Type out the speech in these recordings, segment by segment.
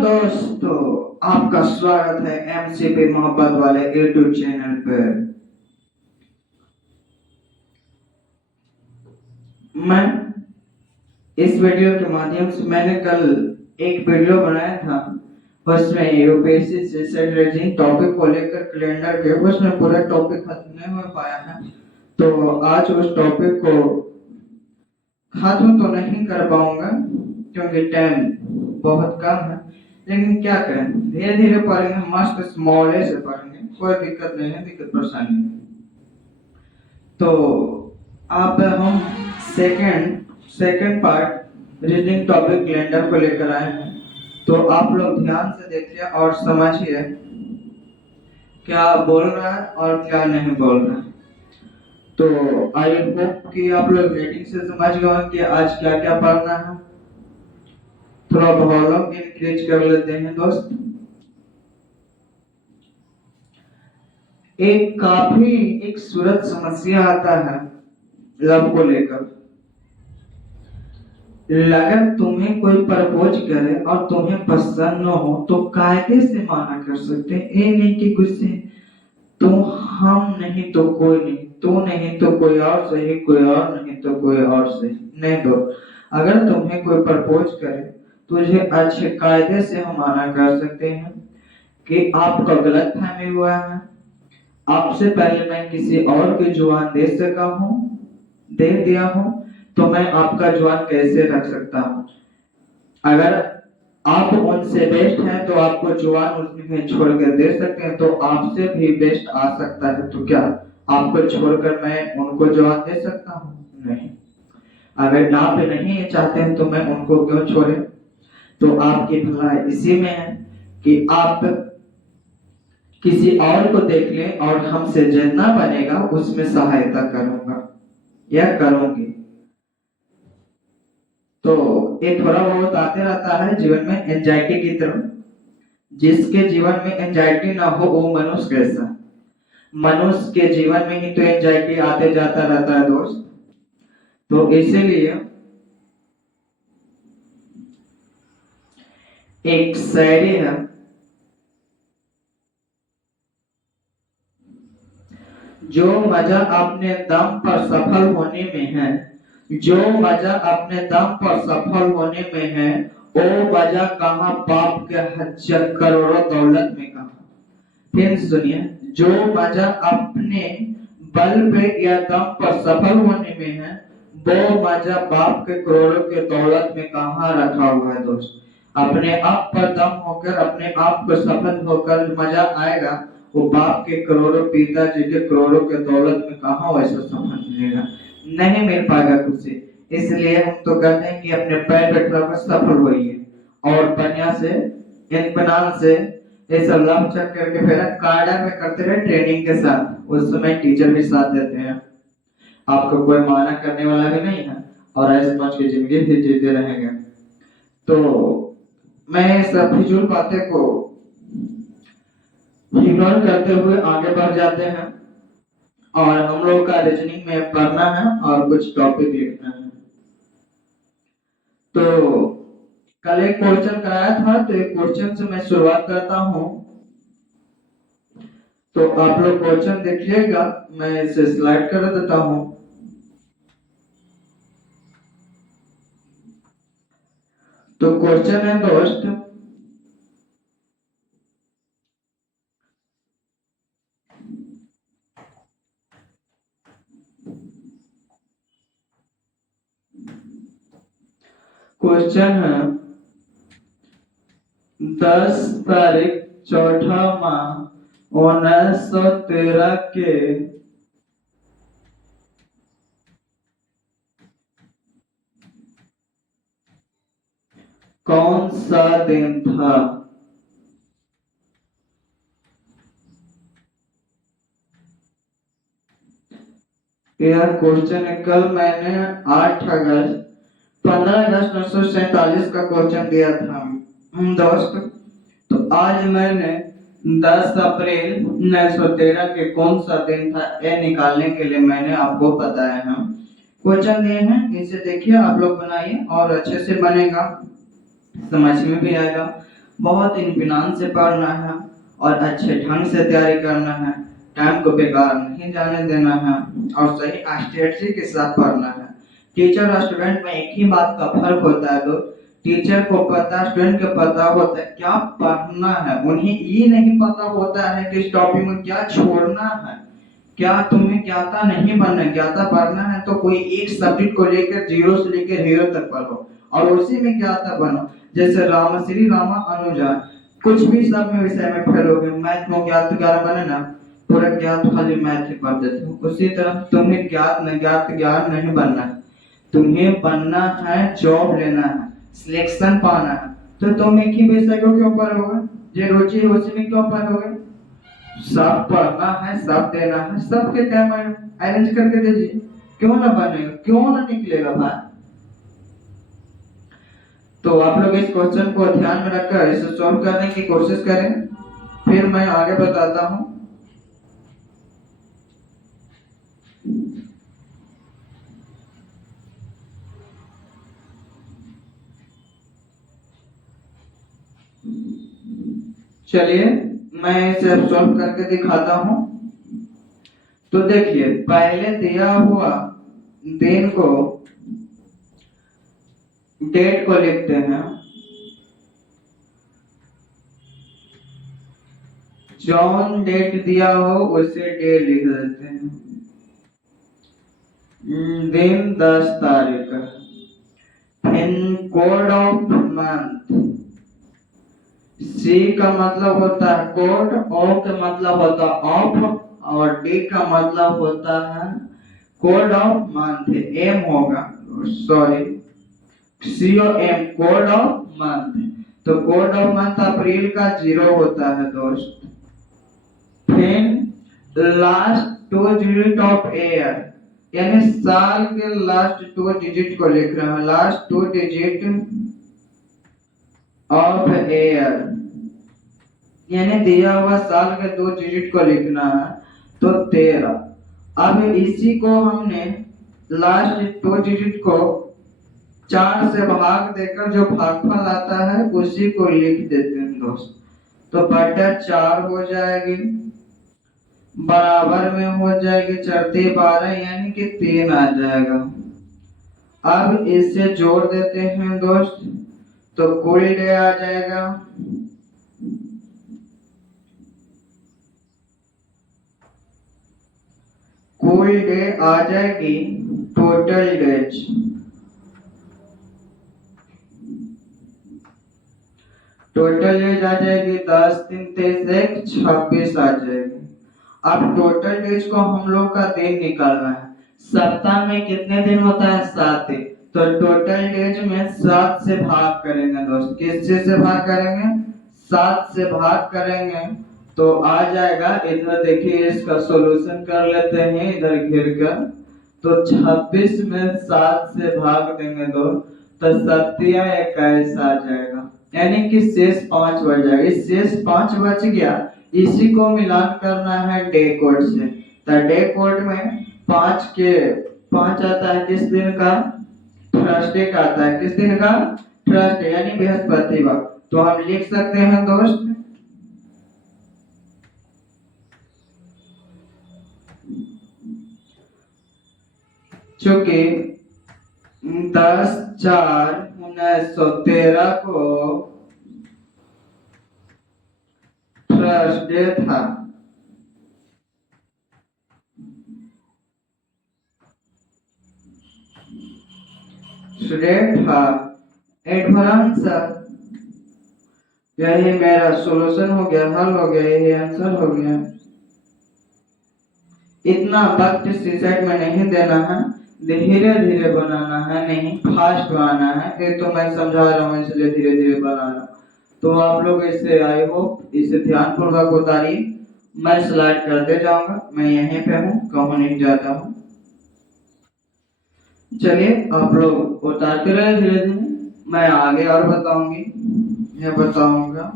दोस्तों, आपका स्वागत है एमसीपी मोहब्बत वाले यूट्यूब चैनल पर। मैं इस वीडियो के माध्यम से मैंने कल एक वीडियो बनाया था, उसमें यूपीएससी से सेट टॉपिक को लेकर कैलेंडर के उसमें पूरा टॉपिक खत्म नहीं हो पाया है, तो आज उस टॉपिक को खत्म तो नहीं कर पाऊंगा क्योंकि टाइम बहुत कम है, लेकिन क्या करें, धीरे धीरे पढ़ेंगे, मस्त स्मॉल से पढ़ेंगे, कोई दिक्कत नहीं है, दिक्कत परेशानी नहीं। तो अब हम second part reading topic calendar को लेकर आए हैं, तो आप लोग ध्यान से देखिए और समझिए क्या बोल रहा है और क्या नहीं बोल रहा है। तो आई होप कि आप लोग रीडिंग से समझ गए कि आज क्या क्या पढ़ना है। थोड़ा वॉल्यूम इंक्रीज कर लेते हैं दोस्त। एक सूरत समस्या आता है लव को लेकर। अगर तुम्हें कोई प्रपोज करे और तुम्हें पसंद न हो तो कायदे से माना कर सकते हैं, ये नहीं कि गुस्से तो हम नहीं तो कोई नहीं, तू नहीं तो कोई और सही, कोई और नहीं तो कोई और सही नहीं। दो अगर तुम्हें कोई प्रपोज करे तुझे अच्छे कायदे से हम मना कर सकते हैं कि आपका गलत फहमी हुआ है, आपसे पहले मैं किसी और की जुबान दे सका हूँ, दे दिया हूँ, तो मैं आपका जुबान कैसे रख सकता हूँ। अगर आप उनसे बेस्ट हैं तो आपको जुबान उसमें छोड़कर दे सकते हैं, तो आपसे भी बेस्ट आ सकता है, तो क्या आपको छोड़कर मैं उनको जुबान दे सकता हूँ? नहीं। अगर आप नहीं चाहते हैं तो मैं उनको क्यों छोड़े? तो आपकी भलाई इसी में है कि आप किसी और को देख लें और हमसे जितना बनेगा उसमें सहायता करूंगा या करूंगी। तो ये थोड़ा बहुत आते रहता है जीवन में एंजाइटी की तरफ। जिसके जीवन में एंजाइटी ना हो वो मनुष्य कैसा? मनुष्य के जीवन में ही तो एंजाइटी आते जाता रहता है दोस्त। तो इसीलिए एक शायरी है, जो मजा अपने दम पर सफल होने में है, जो मजा अपने दम पर सफल होने में है, वो मजा कहाँ बाप के हजार करोड़ों दौलत में कहाँ। फिर सुनिए, जो मजा अपने बल पे या दम पर सफल होने में है, वो मजा बाप के करोड़ों के दौलत में कहाँ रखा हुआ है दोस्त। अपने आप पर दम होकर, अपने आप को सफल होकर मजा आएगा, वो बाप के करोड़ों, पिताजी के करोड़ों के दौलत में कहाँ वैसा सफल मिलेगा, नहीं मिल पाएगा खुशी। इसलिए हम तो कहते हैं कि अपने पैर पे खड़ा सफल होइए और बढ़िया से इत्मीनान से ये सब लव चेक करके फिर कार्डा में करते रहे ट्रेनिंग के साथ, उस समय टीचर भी साथ देते हैं, आपको कोई माना करने वाला भी नहीं है और ऐसे सोच के जिंदगी भी जीते रहेंगे। तो मैं सब फिजूल बातें को इग्नोर करते हुए आगे बढ़ जाते हैं और हम लोग का रीजनिंग में पढ़ना है और कुछ टॉपिक लिखना है। तो कल एक क्वेश्चन कराया था, तो एक क्वेश्चन से मैं शुरुआत करता हूँ, तो आप लोग क्वेश्चन देखिएगा, मैं इसे स्लाइड कर देता हूँ। तो क्वेश्चन है दोस्त, क्वेश्चन है 10 तारीख चौथा माह 1913 के कौन सा दिन था? यह क्वेश्चन है, कल मैंने 8 अगस्त 15 अगस्त 1947 का क्वेश्चन दिया था दोस्त। तो आज मैंने 10 अप्रैल 1913 के कौन सा दिन था ये निकालने के लिए मैंने आपको बताया है। क्वेश्चन दिए हैं, इसे देखिए, आप लोग बनाइए और अच्छे से बनेगा, समझ में भी आएगा। बहुत इत्मीनान से पढ़ना है और अच्छे ढंग से तैयारी करना है। टाइम को बेकार नहीं जाने देना है और सही स्ट्रेटजी के साथ पढ़ना है। टीचर और स्टूडेंट में एक ही बात का फर्क होता है। तो टीचर को पता, स्टूडेंट को पता होता है क्या पढ़ना है, उन्हें ये नहीं पता होता है कि इस टॉपिक में क्या छोड़ना है। क्या तुम्हें ज्ञाता नहीं बनना, ज्ञाता पढ़ना है तो कोई एक सब्जेक्ट को लेकर जीरो से लेकर हीरो तक पढ़ो और उसी में ज्ञाता बनो। जैसे राम श्री रामा अनुजा, कुछ भी सब में विषय में फेल हो गए, मैथ में ज्ञात 11 बने ना, पूरा ज्ञात खाली मैथ ही पढ़ देते हो। उसी तरह तुम्हें ज्ञात न ज्ञात ज्ञान नहीं बनना है, तुम्हें बनना है, जॉब लेना है, सिलेक्शन पाना है। तो तुम एक ही विषय को क्यों पढ़ोगे? जो रुचि है उसी में क्यों पढ़ोगे? सब पढ़ना है, सब देना है, सबके टाइम अरेंज करके दीजिए। क्यों ना बनेगा, क्यों ना निकलेगा भाई? तो आप लोग इस क्वेश्चन को ध्यान में रखकर इसे सॉल्व करने की कोशिश करें, फिर मैं आगे बताता हूं। चलिए मैं इसे सॉल्व करके दिखाता हूं। तो देखिए, पहले दिया हुआ दिन को, डेट को लिखते हैं। जौन डेट दिया हो उसे डे लिख देते हैं। दिन 10 तारीख। इन कोड ऑफ मंथ, सी का मतलब होता है कोड, ओ का मतलब होता है ऑफ और डी का मतलब होता है कोड ऑफ मंथ। एम होगा, sorry, C O M, code of month. तो कोड ऑफ मंथ अप्रैल का 0 होता है दोस्त। फिर लास्ट 2 डिजिट ऑफ ईयर, यानी साल के लास्ट 2 डिजिट को लिख रहे हैं। लास्ट 2 डिजिट ऑफ ईयर, यानी दिया हुआ साल के 2 डिजिट को लिखना है। तो 13। अब इसी को हमने लास्ट 2 डिजिट को 4 से भाग देकर जो भागफल आता है उसी को लिख देते हैं दोस्त। तो बटा 4 हो जाएगी, बराबर में हो जाएगी 4 12, यानी कि 3 आ जाएगा। अब इसे जोड़ देते हैं दोस्त, तो कुल डे आ जाएगा। कुल डे आ जाएगी, टोटल डेज, टोटल डेज आ जाएगी 10 3 23 1 26 आ जाएगी। अब टोटल डेज को हम लोग का दिन निकालना है। सप्ताह में कितने दिन होता है? 7 दिन। तो टोटल डेज में 7 से भाग करेंगे दोस्त। किससे से भाग करेंगे? 7 से भाग करेंगे तो आ जाएगा। इधर देखिए, इसका सॉल्यूशन कर लेते हैं इधर घेर कर। तो 26 में 7 से भाग देंगे तो 7 या 21 आ जाएगा, यानी कि शेष 5 बच जाएगा। इस शेष 5 बच गया, इसी को मिलान करना है डे कोड से। तो डे कोड में 5 आता है किस दिन का? थर्सडे का आता है। किस दिन का? थर्सडे, यानी बृहस्पतिवार। तो हम लिख सकते हैं दोस्त, चूंकि 10/4/1913 को थर्सडे था। स्टूडेंट था एडवांस। यही मेरा सॉल्यूशन हो गया, हल हो गया, यही आंसर हो गया। इतना वक्त सीसेट में नहीं देना है, धीरे धीरे बनाना है, नहीं फास्ट बनाना है। ये तो मैं समझा रहा हूँ इसलिए धीरे धीरे बना रहा हूँ। तो आप लोग इसे, आई होप इसे ध्यान पूर्वक उतारिए। मैं स्लाइड करते जाऊंगा, मैं यहीं पे हूँ, कहूँ नहीं जाता हूँ। चलिए आप लोग उतारते रहे धीरे धीरे, मैं आगे और बताऊंगी, मैं बताऊंगा।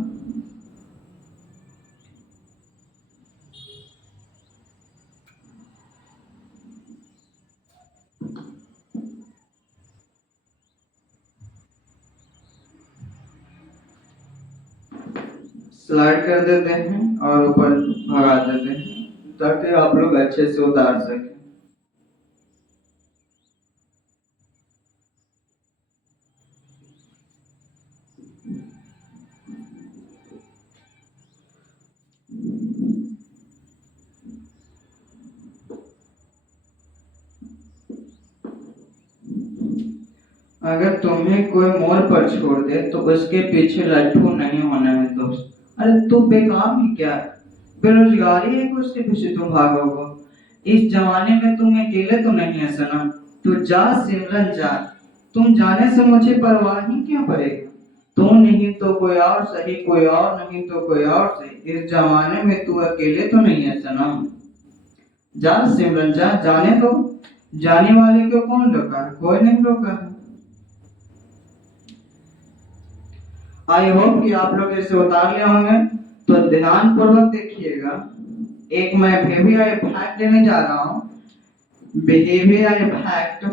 स्लाइड कर देते हैं और ऊपर भगा देते हैं ताकि आप लोग अच्छे से उतार सकें। अगर तुम्हें कोई मोड़ पर छोड़ दे तो उसके पीछे लट्ठू नहीं होना है दोस्त। अरे तू बेकाम ही क्या, बेरोजगारी है कि उसके पीछे तुम भागोगे। इस जमाने में तुम अकेले तो नहीं है सनम। तू जा सिमरन जा, तुम जाने से मुझे परवाह ही क्या पड़ेगा। तू नहीं तो कोई और सही, कोई और नहीं तो कोई और सही, इस जमाने में तू अकेले तो नहीं है सनम। जा सिमरन जा, जाने दो। जाने वाले को कौन रोका है, कोई नहीं रोका है। आई होप कि आप लोग इसे उतार लिए होंगे। तो ध्यान पूर्वक देखिएगा। एक मैं बिहेवियर फैक्ट देने जा रहा हूँ। Behaviour fact.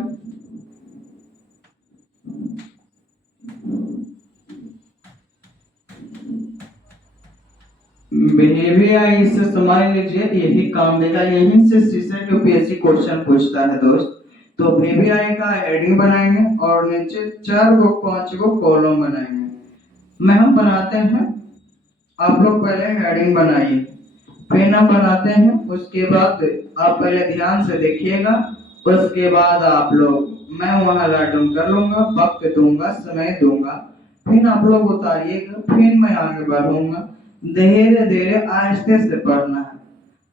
बिहेवियर इसे समझ लीजिए, यही काम देगा, यहीं से सीसे यूपीएससी क्वेश्चन पूछता है दोस्त। तो बिहेवियर का हेडिंग बनाएंगे और नीचे 4 5 कॉलम बनाएंगे। मैं हम बनाते हैं, आप लोग पहले हेडिंग बनाइए, फिर हम बनाते हैं। उसके बाद आप पहले ध्यान से देखिएगा। उसके बाद आप लोग, मैं वहां लाडूम कर लूंगा, वक्त दूंगा, समय दूंगा, फिर आप लोग उतारिएगा, फिर मैं आगे बढ़ूंगा। धीरे धीरे आहिस्ते से पढ़ना है,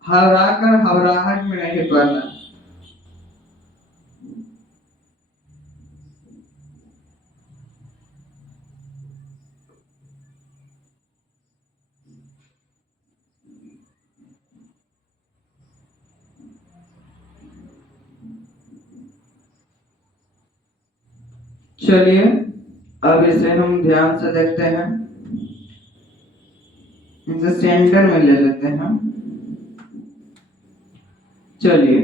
हरा कर घबराहट में नहीं पढ़ना। चलिए अब इसे हम ध्यान से देखते हैं। इसे सेंटर में ले लेते हैं। चलिए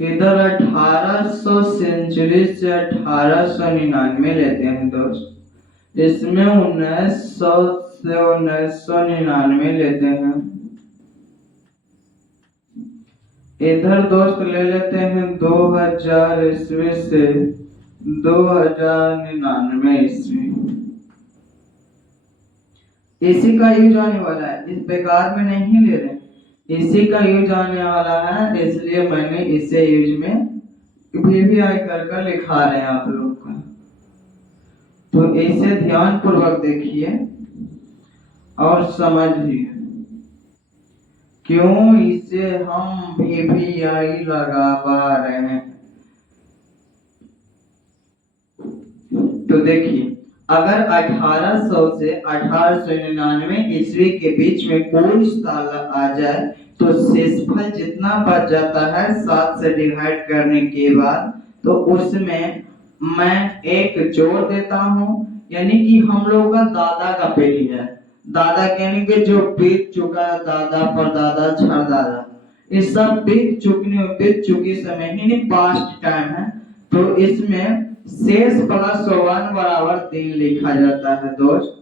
इधर 1800 सेंचुरी से 1899 लेते हैं दोस्त। इसमें 1900 से 1999 लेते हैं। इधर दोस्त ले लेते हैं 2000 ईस्वी से 2099 ईस्वी। इसी का यूज आने वाला है, इस बेकार में नहीं ले रहे, इसी का यूज आने वाला है, इसलिए मैंने इसे यूज में भी आई कर लिखा रहे हैं आप लोग का। तो इसे ध्यान पूर्वक देखिए और समझिए क्यों इसे हम भी आई लगा पा रहे हैं। तो देखिए, अगर 1800 से 1899 ईस्वी के बीच में कोई साल आ जाए तो शेषफल जितना बच जाता है 7 से डिवाइड करने के बाद, तो उसमें मैं एक जोड़ देता हूं, यानी कि हम लोग का दादा का पीढ़ी है। दादा यानी कि जो बीत चुका है, दादा परदादा छरदादा, ये सब बीत चुकी समय ही पास्ट टाइम है। तो इसमें शेष प्लस 1 बराबर 3 लिखा जाता है दोस्त।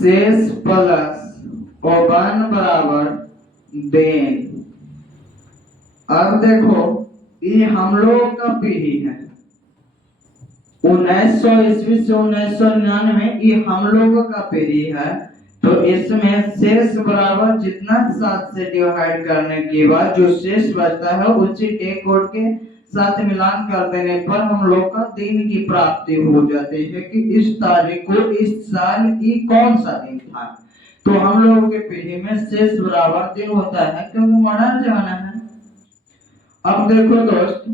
शेष प्लस 1 बराबर देन। अब देखो ये हम लोग का पीढ़ी है, 1900 ईस्वी से 1999 ये हम लोगों का पीढ़ी है। तो इसमें शेष बराबर जितना 7 से डिवाइड करने के बाद जो शेष बचता है उसी एक कोड के साथ मिलान कर देने पर हम लोग का दिन की प्राप्ति हो जाती है कि इस तारीख को इस साल ये कौन सा दिन था। तो हम लोगों के पीढ़ी में शेष बराबर दिन होता है क्योंकि मॉडर्न जमाना है। अब देखो दोस्त,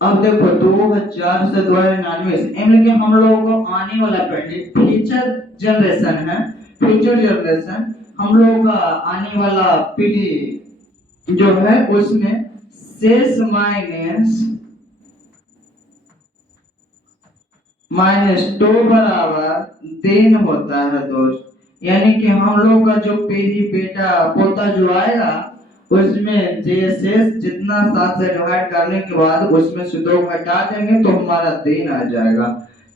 अब देखो 2000 से 2099 से एम लेकिन हम लोगों को आने वाला पीढ़ी फ्यूचर जनरेशन है। फ्यूचर जनरेशन हम लोगों का आने वाला पीढ़ी जो है उसमें शेष माइनस -2 बराबर 3 होता है दोस्त। यानी कि हम लोग का जो पीढ़ी बेटा पोता जो आएगा उसमें शेष जितना 7 से डिवाइड करने के बाद उसमें से 2 घटा देंगे तो हमारा 3 आ जाएगा।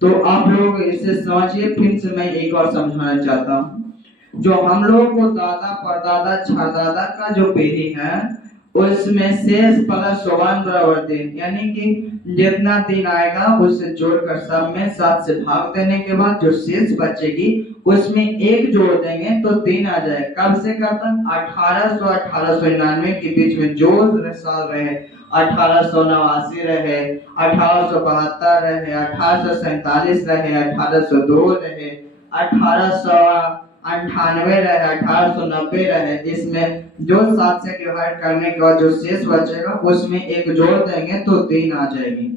तो आप लोग इसे समझिए। फिर से मैं एक और समझाना चाहता हूँ। जो हम लोग को दादा परदादा छादादा का जो पीढ़ी है उसमें शेष प्लस 1 बराबर 3, यानी कि जितना 3 आएगा उससे जोड़कर सब में 7 से भाग देने के बाद जो शेष बचेगी उसमें 1 जोड़ देंगे तो 3 आ जाएगा। कब से कब तक? 1800 1899 के बीच में जो साल रहे, 1889 रहे, 1872 रहे, 1847 रहे, 1802 रहे, 1898 रहे, 1890 रहे। इसमें जो 7 से डिवाइड करने के बाद जो शेष बचेगा उसमें 1 जोड़ देंगे तो 3 आ जाएगी।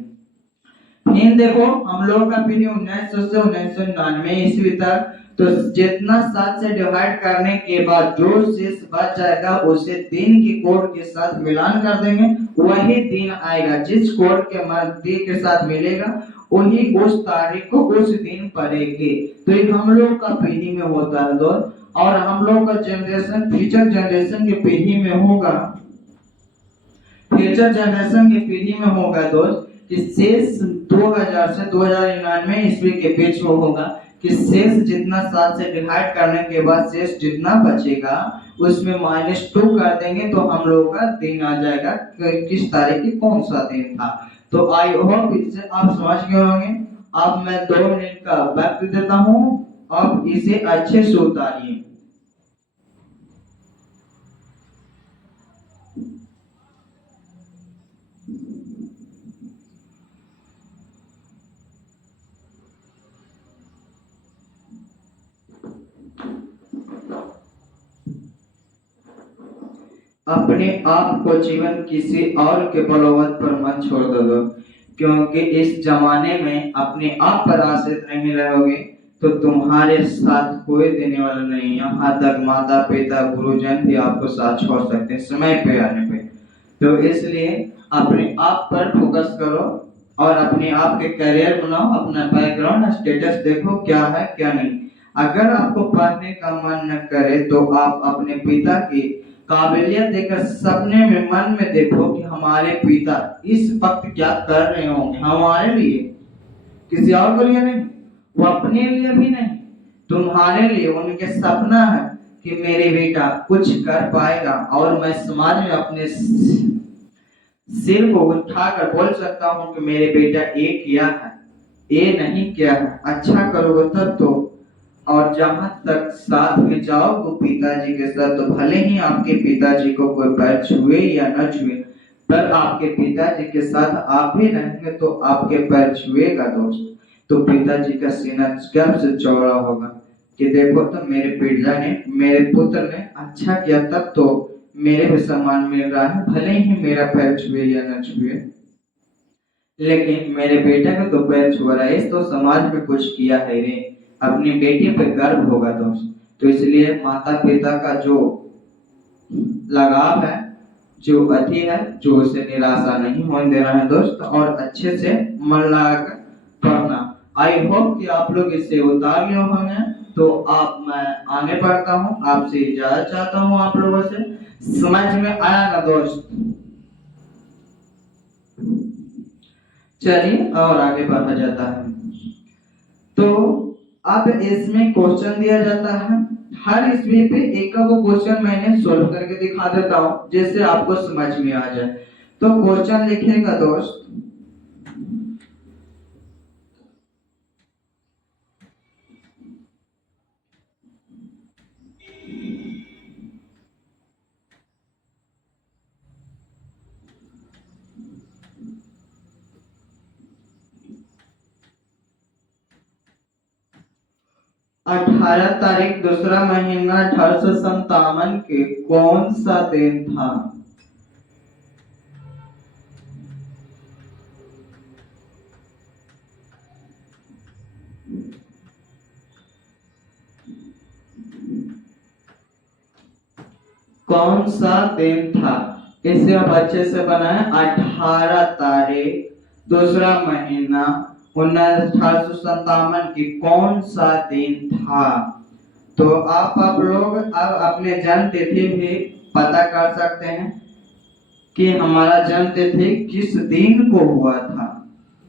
फिर देखो हम लोगों का पीरियड 1900 से 1999 ईस्वी तक, तो जितना 7 से डिवाइड करने के बाद जो शेष बच जाएगा उसे 3 के कोड के साथ मिलान कर देंगे, वही 3 आएगा। जिस कोड के मध्य के साथ मिलेगा वही उस तारीख को उस दिन पड़ेगी। तो ये हम लोग का पीढ़ी में होता है दोस्त। और हम लोग का जनरेशन फ्यूचर जनरेशन के पीढ़ी में होगा, फ्यूचर जनरेशन की पीढ़ी में होगा दोस्त कि शेष 2000 से 2099 ईस्वी के बीच में होगा कि शेष जितना 7 से डिवाइड करने के बाद शेष जितना बचेगा उसमें -2 कर देंगे तो हम लोगों का दिन आ जाएगा किस तारीख की कौन सा दिन था। तो आई होप इससे आप समझ गए होंगे। अब मैं 2 मिनट का वक्त देता हूँ, अब इसे अच्छे से उतारिए। अपने आप को जीवन किसी और के बलौत पर मत छोड़ दो, क्योंकि इस जमाने में अपने आप पर आश्रित नहीं रहोगे तो तुम्हारे साथ कोई देने वाला नहीं। यहाँ तक माता पिता गुरुजन भी आपको साथ छोड़ सकते हैं समय पे आने पे। तो इसलिए अपने आप पर फोकस करो और अपने आप के करियर बनाओ, अपना बैकग्राउंड स्टेटस देखो क्या है क्या नहीं। अगर आपको पढ़ने का मन न करे तो आप अपने पिता की काबिलियत देखकर सपने में मन में देखो कि हमारे पिता इस वक्त क्या कर रहे होंगे हमारे लिए, किसी और के लिए नहीं, वो अपने लिए भी नहीं, तुम्हारे लिए। उनके सपना है कि मेरे बेटा कुछ कर पाएगा और मैं समाज में अपने सिर को उठाकर बोल सकता हूँ कि मेरे बेटा ये किया है, ये नहीं किया है, अच्छा करोगे तब तो। और जहां तक साथ में जाओगे पिताजी के साथ, तो भले ही आपके पिताजी को कोई पैर छुए या न छुए, पर आपके पिताजी के साथ आप भी रहेंगे तो आपके पैर छुएगा दोस्त। तो पिताजी का सीना गर्व से चौड़ा होगा कि देखो तो मेरे पिता ने, मेरे पुत्र ने अच्छा किया, तब तो मेरे भी सम्मान मिल रहा है, भले ही मेरा पैर छुए या न छुए, लेकिन मेरे बेटा का तो पैर छुआ रहा है, तो समाज में कुछ किया है रे। अपनी बेटी पे गर्व होगा दोस्त। तो इसलिए माता पिता का जो लगाव है, जो अति है, जो उसे निराशा नहीं होने देना है दोस्त, और अच्छे से मन लगाकर पढ़ना। आई होप कि आप लोग इसे उतार लिए होंगे। तो आप मैं आगे बढ़ता हूँ, आपसे इजाजत चाहता हूँ आप लोगों से। समझ में आया ना दोस्त? चलिए और आगे बढ़ा जाता है। तो अब इसमें क्वेश्चन दिया जाता है, हर ईस्वी पे एक का वो क्वेश्चन मैंने सोल्व करके दिखा देता हूँ जिससे आपको समझ में आ जाए। तो क्वेश्चन लिखिएगा दोस्त, अठारह तारीख दूसरा महीना 1857 के कौन सा दिन था? कौन सा दिन था? इसे आप अच्छे से बनाए। 18 तारीख दूसरा महीना 1857 की कौन सा दिन था? तो आप लोग अब अपने जन्म तिथि भी पता कर सकते हैं कि हमारा जन्म तिथि किस दिन को हुआ था।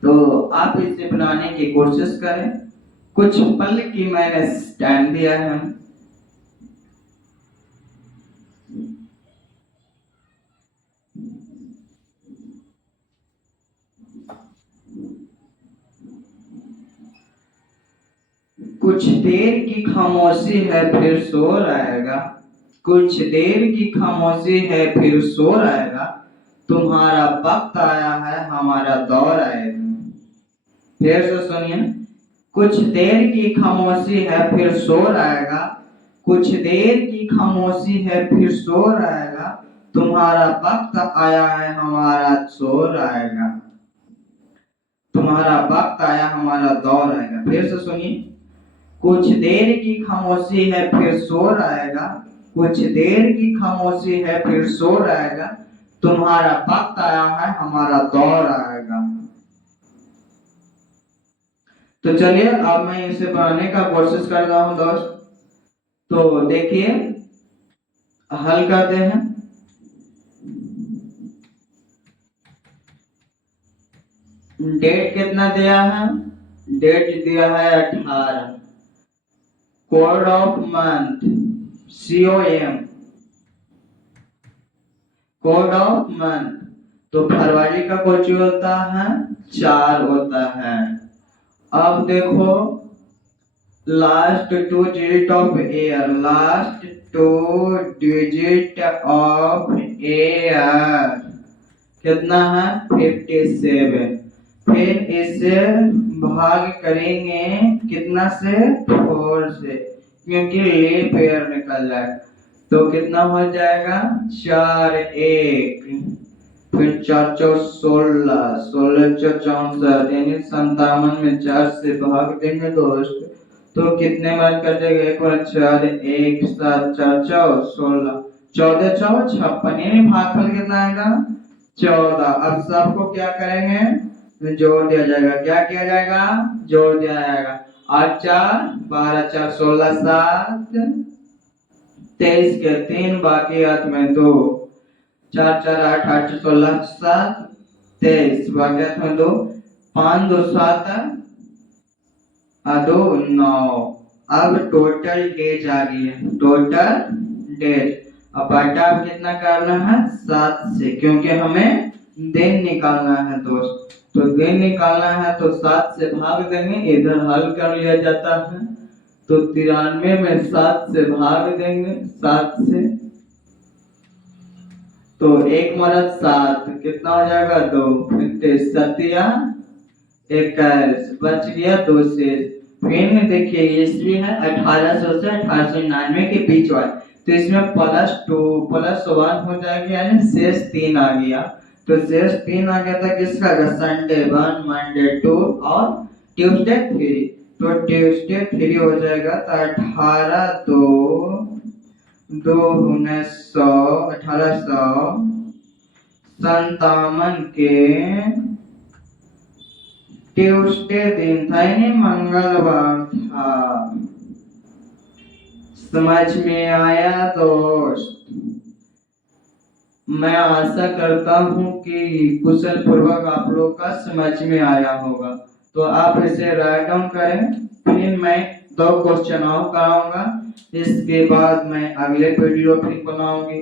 तो आप इसे बनाने की कोशिश करें। कुछ पल की मैंने टाइम दिया है। कुछ देर की खामोशी है फिर शोर आएगा। कुछ देर की खामोशी है फिर शोर आएगा। तुम्हारा वक्त आया है हमारा दौर आएगा। फिर से सुनिए। कुछ देर की खामोशी है फिर शोर आएगा। कुछ देर की खामोशी है फिर शोर आएगा। तुम्हारा वक्त आया है हमारा शोर आएगा। तुम्हारा वक्त आया हमारा दौर आएगा। फिर से सुनिए। कुछ देर की खामोशी है फिर शोर आएगा। कुछ देर की खामोशी है फिर शोर आएगा। तुम्हारा वक्त आया है हमारा दौर आएगा। तो चलिए अब मैं इसे बनाने का कोशिश कर रहा हूं दोस्त। तो देखिए हल करते हैं। डेट कितना दिया है? डेट दिया है 18। Code of month COM। Code of month तो फरवरी का कुछ होता है 4 होता है। अब देखो last 2 digit of year. Last 2 digit of year कितना है? 57। फिर इसे भाग करेंगे कितना से? 4 से, क्योंकि लीप ईयर निकल जाए। तो कितना हो जाएगा? 4 1 फिर 4 4 16 16 4 64 यानी 57 में 4 से भाग देंगे दोस्त। तो कितने बार कर देगा? एक बार 4 1 7 4 4 16 14 4 56 यानी भागफल कितना आएगा? 14। अब सबको क्या करेंगे? जोड़ दिया जाएगा। क्या किया जाएगा? जोड़ दिया जाएगा। 8 4 12 4 16 7 23 के 3 बाकी 8 में 2 4 4 8 8 16 7 23 बाकी 8 में 2 5 2 7 2 9। अब टोटल डेज आ गई है। टोटल डेज अब बटा कितना करना है? 7 से, क्योंकि हमें दिन निकालना है दोस्त। तो दिन निकालना है तो 7 से भाग देंगे। इधर हल कर लिया जाता है। तो 93 में 7 से भाग देंगे। 7 से तो 1 मरद 7 कितना हो जाएगा? 2 फिर 7 21 बच गया 2 से। फिर देखिए ईस्वी है 1800 से 1899 के बीच वाला। तो इसमें +2 +1 हो जाएगा यानी शेष 3 आ गया। तो शेष 3 आ गया था किसका? संडे 1 मंडे 2 और ट्यूसडे 3। तो ट्यूसडे 3 हो जाएगा। तो 18 2 2 1857 के ट्यूसडे दिन था यानी मंगलवार था। समझ में आया दोस्त? मैं आशा करता हूँ कि कुशल पूर्वक आप लोग का समझ में आया होगा। तो आप इसे राइट डाउन करें। फिर मैं 2 क्वेश्चन और कराऊंगा। इसके बाद मैं अगले वीडियो फिर बनाऊंगी,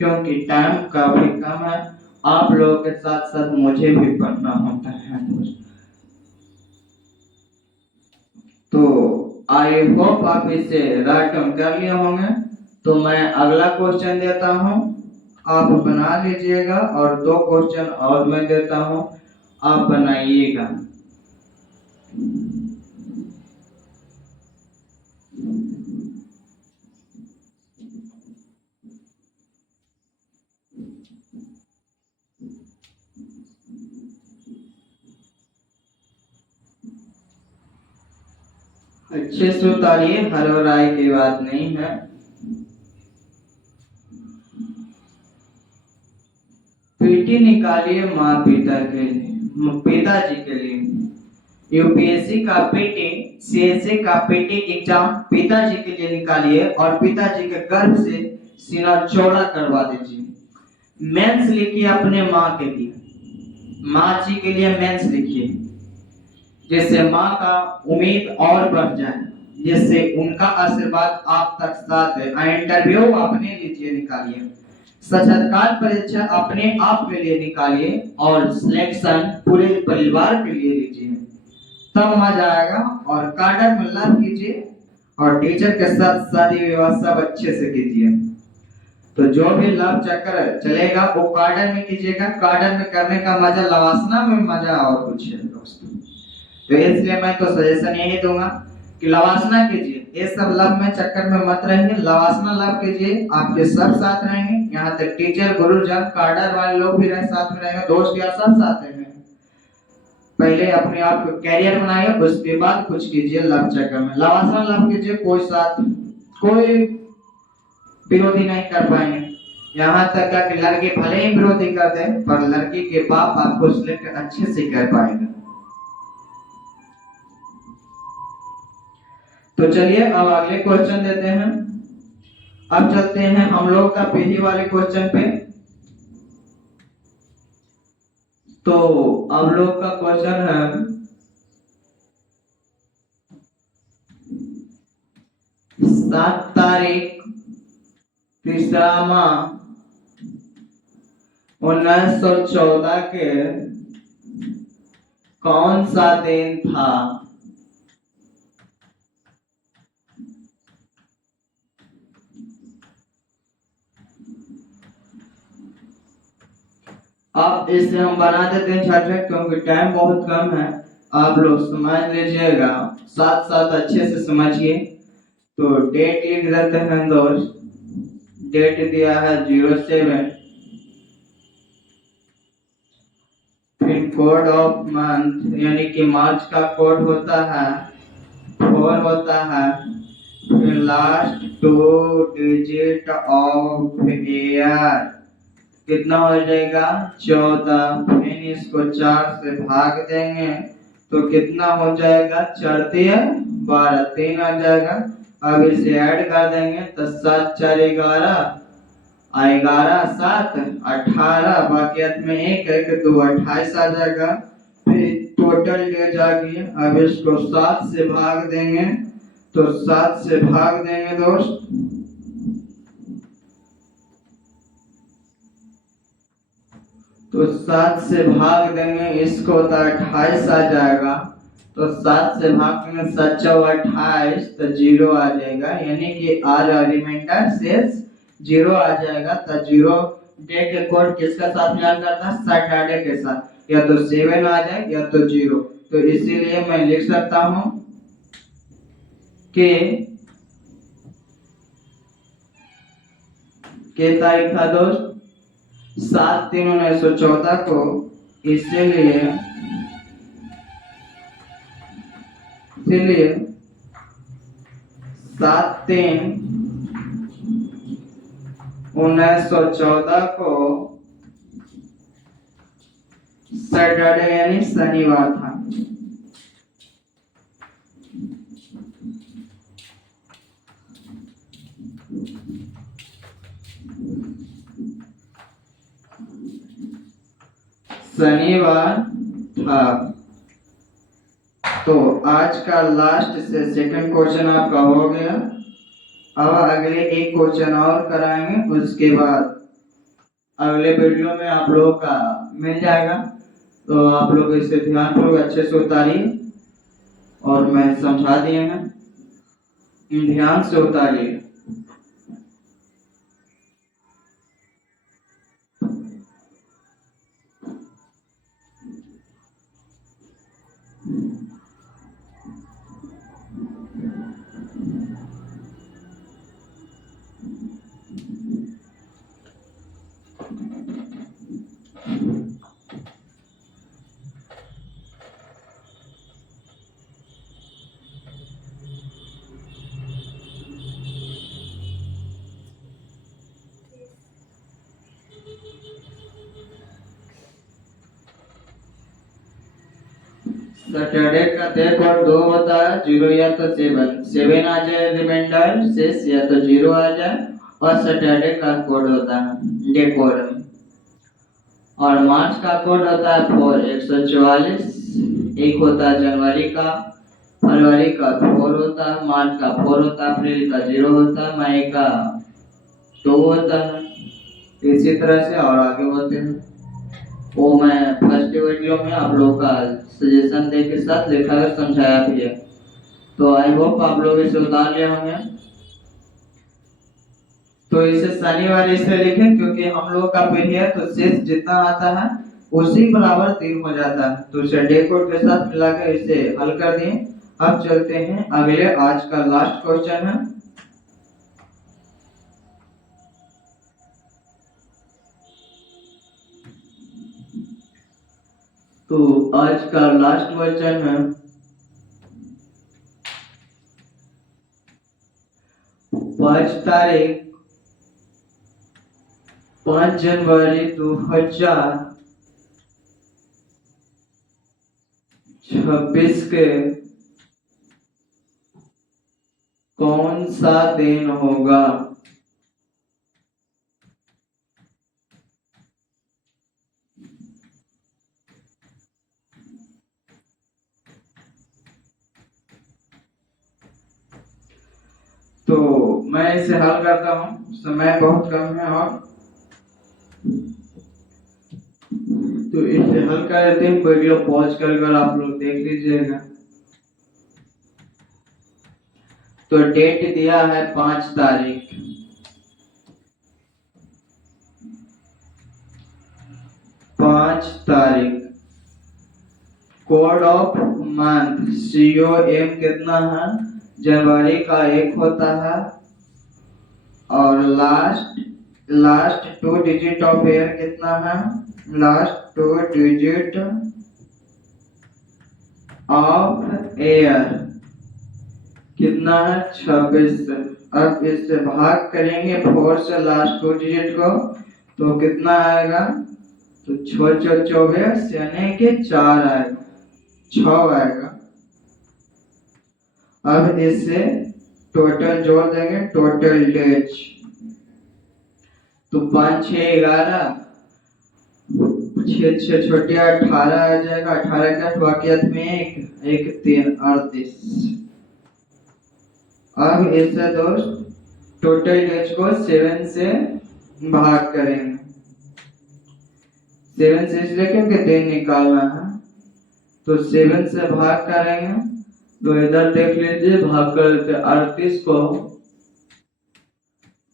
क्योंकि टाइम काफी कम है। आप लोगों के साथ साथ मुझे भी पढ़ना होता है दोस्त। तो आई होप आप इसे राइट डाउन कर लिए होंगे। तो मैं अगला क्वेश्चन देता हूँ, आप बना लीजिएगा। और 2 क्वेश्चन और मैं देता हूँ, आप बनाइएगा। अच्छे से उतारिए, हरवराई की बात नहीं है। पीटी निकालिए माँ पिता के लिए, पिताजी के लिए। यूपीएससी का पीटी, सीएसए का पीटी एग्जाम पिताजी के लिए निकालिए और पिताजी के गर्भ से सीना चौड़ा करवा दीजिए। मेंस लिखिए अपने माँ के लिए, माँ जी के लिए मेंस लिखिए, जिससे माँ का उम्मीद और बढ़ जाए, जिससे उनका आशीर्वाद आप तक साथ है। इंटरव्यू अपने लिए निकालिए, साक्षात्कार परीक्षा अपने आप के लिए निकालिए और सिलेक्शन पूरे परिवार के लिए लीजिए, तब मजा आएगा। और कार्डर में लव कीजिए और टीचर के साथ शादी विवाह सब अच्छे से कीजिए। तो जो भी लव चक्कर चलेगा वो कार्डन में कीजिएगा। कार्डन में करने का मजा लवासना में मजा और कुछ है दोस्तों। तो इसलिए मैं तो सजेशन यही दूंगा कि लवासना कीजिए, ये सब लव में चक्कर में मत रहिए, लवासना लव कीजिए, आपके सब साथ रहेंगे। यहाँ तक टीचर गुरुजन कार्डर वाले लोग भी रहे साथ में रहेंगे, दोस्त यार सब साथ रहेंगे। पहले अपने आप को कैरियर बनाइए, उसके बाद कुछ कीजिए लव चक्कर में। लवासना लव कीजिए, कोई साथ कोई विरोधी नहीं कर पाएंगे। यहाँ तक कि लड़के भले ही विरोधी कर दे पर लड़की के बाप आपको सिलेक्ट अच्छे से कर पाएंगे। तो चलिए अब अगले क्वेश्चन देते हैं। अब चलते हैं हम लोग का पीढ़ी वाले क्वेश्चन पे। तो अब लोग का क्वेश्चन है 7 तारीख तीसरा माह 1914 के कौन सा दिन था? अब इसे हम बना देते हैं झटपट क्योंकि टाइम बहुत कम है। आप लोग समझ लीजिएगा, साथ साथ अच्छे से समझिए। तो डेट लिख देते हैं दोस्त। डेट दिया है 07, फिर कोड ऑफ मंथ यानी कि मार्च का कोड होता है 4 होता है, फिर लास्ट 2 डिजिट ऑफ ईयर कितना हो जाएगा 14। फिर इसको 4 से भाग देंगे तो कितना हो जाएगा 4 12 3 आ जाएगा। अब इसे ऐड कर देंगे तो 7 4 11, 11 7 18, बाकी में 1 1 2 28 आ जाएगा। फिर टोटल डेज आ गई। अब इसको 7 से भाग देंगे तो 7 से भाग देंगे दोस्त तो 7 से भाग देंगे इसको तो 28 आ जाएगा। तो 7 से भाग देंगे 7 4 28 तो 0 आ जाएगा, यानी कि आज रिमाइंडर शेष 0 आ जाएगा। तो 0 डे के कोड किसका साथ मिलान करता है? सैटरडे के साथ, या तो 7 आ जाए या तो 0। तो इसीलिए मैं लिख सकता हूं कि तारीख था दोस्त 7/3/1914 को, इसीलिए 7/3/1914 को सैटरडे यानी शनिवार था। शनिवार था। तो आज का लास्ट से सेकंड क्वेश्चन आपका हो गया। अब अगले एक क्वेश्चन और कराएंगे, उसके बाद अगले वीडियो में आप लोगों का मिल जाएगा। तो आप लोग इसे ध्यानपूर्वक अच्छे से उतारिए और मैं समझा दिए हैं, ध्यान से उतारिए। सैटरडे का डेट और 2 होता है, 0 या तो 7 आ जाए रिमाइंडर शेष, या तो 0 आ जाए, और सैटरडे का कोड होता है डे कोड। और मार्च का कोड होता है 4 144, एक होता है जनवरी का, फरवरी का 4 होता है, मार्च का 4 होता है, अप्रैल का 0 होता है, मई का 2 होता है। इसी तरह से और आगे होते हैं, वो मैं फर्स्ट वीडियो में आप लोग का सजेशन दे के साथ लिखा है, समझाया भी है। तो आई होप आप लोग इसे उतार लिए होंगे। तो इसे शनिवार इसलिए लिखें क्योंकि हम लोग का पीरियड तो शेष जितना आता है उसी बराबर 3 हो जाता है। तो इसे डे कोड के साथ मिलाकर इसे हल कर दिए। अब चलते हैं अगले, आज का लास्ट क्वेश्चन है। तो आज का लास्ट क्वेश्चन है 5 जनवरी 2026 के कौन सा दिन होगा? तो मैं इसे हल करता हूँ, समय बहुत कम है, और तो इसे हल कर देते हैं। वीडियो पॉज कर आप लोग देख लीजिएगा। तो डेट दिया है 5 तारीख, 5 तारीख। कोड ऑफ मंथ COM कितना है? जनवरी का 1 होता है, और लास्ट 2 डिजिट ऑफ ईयर कितना है? लास्ट 2 डिजिट ऑफ ईयर कितना है? 26। अब इससे भाग करेंगे 4 से लास्ट 2 डिजिट को, तो कितना आएगा? तो 6 24 यानी कि 4 आएगा, 6 आएगा। अब इससे टोटल जोड़ देंगे, टोटल डेज। तो 5 6 11, 6 6 छोटे 18 आ जाएगा, 18 का बाकी में 1 3 38। अब इससे दोस्त टोटल डेज को 7 से भाग करेंगे। 7 से इसलिए क्योंकि 3 निकालना है, तो 7 से भाग करेंगे। तो इधर देख लीजिए, भाग कर देते 38 को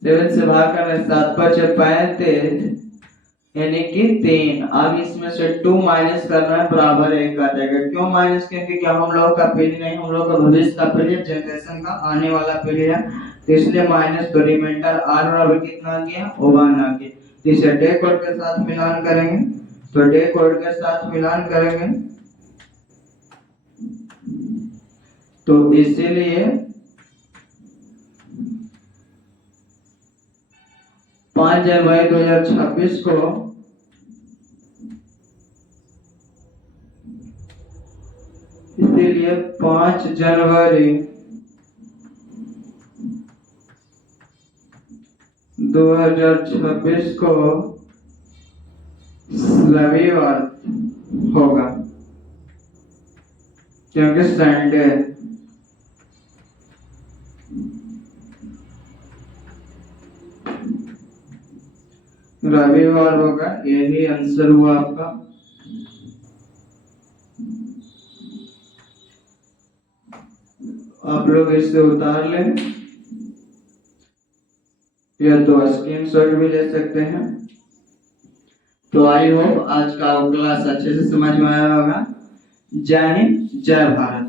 7 से भाग करने 7 5 35 यानी कि 3। अब इसमें से 2 माइनस करना है, बराबर 1 आ जाएगा। क्यों माइनस? क्योंकि क्या हम लोग का पीरियड नहीं, हम लोग का भविष्य का पीरियड, जनरेशन का आने वाला पीरियड है, तो इसलिए माइनस। तो रिमाइंडर r बराबर कितना आ गया? 1 आ गया। इसे डे कोड के साथ मिलान करेंगे, तो डे कोड के साथ मिलान करेंगे, तो इसीलिए 5 जनवरी 2026 को इसीलिए 5 जनवरी 2026 को रविवार होगा, क्योंकि संडे। रविवार होगा, यही आंसर हुआ आपका। आप लोग इससे उतार लें, या तो स्क्रीनशॉट भी ले सकते हैं। तो आई होप आज का क्लास अच्छे से समझ में आया होगा। जय हिंद, जय भारत।